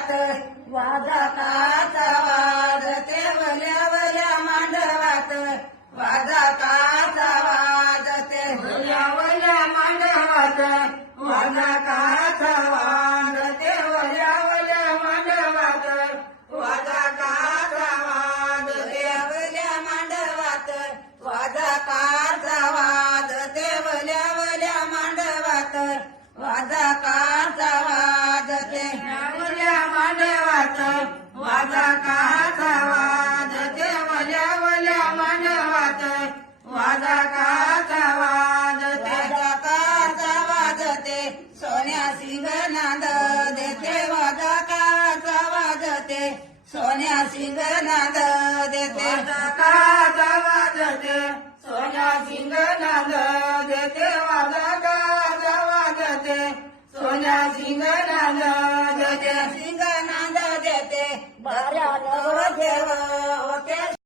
मांडवात वादकाचा वाजते वल्या वल्या मांडवात वादकाचा वाजते वल्या वल्या मांडवात वादकाचा वाजते वल्या वल्या मांडवात वादकाचा वाजते वल्या मांडवात वादकाचा वाजते वल्या वल्या मांडवात वादकाचा वाजते वल्या मांडवात वादकाचा वाजते वल्या वल्या मांडवात वादकाचा वाजते वादकाचा वाजते सोन्या सिंगनाद देते वादकाचा वाजते सोन्या सिंगनाद देते वादकाचा वाजते सोन्या सिंगनाद देते वादकाचा वाजते सोन्या सिंगनाद देते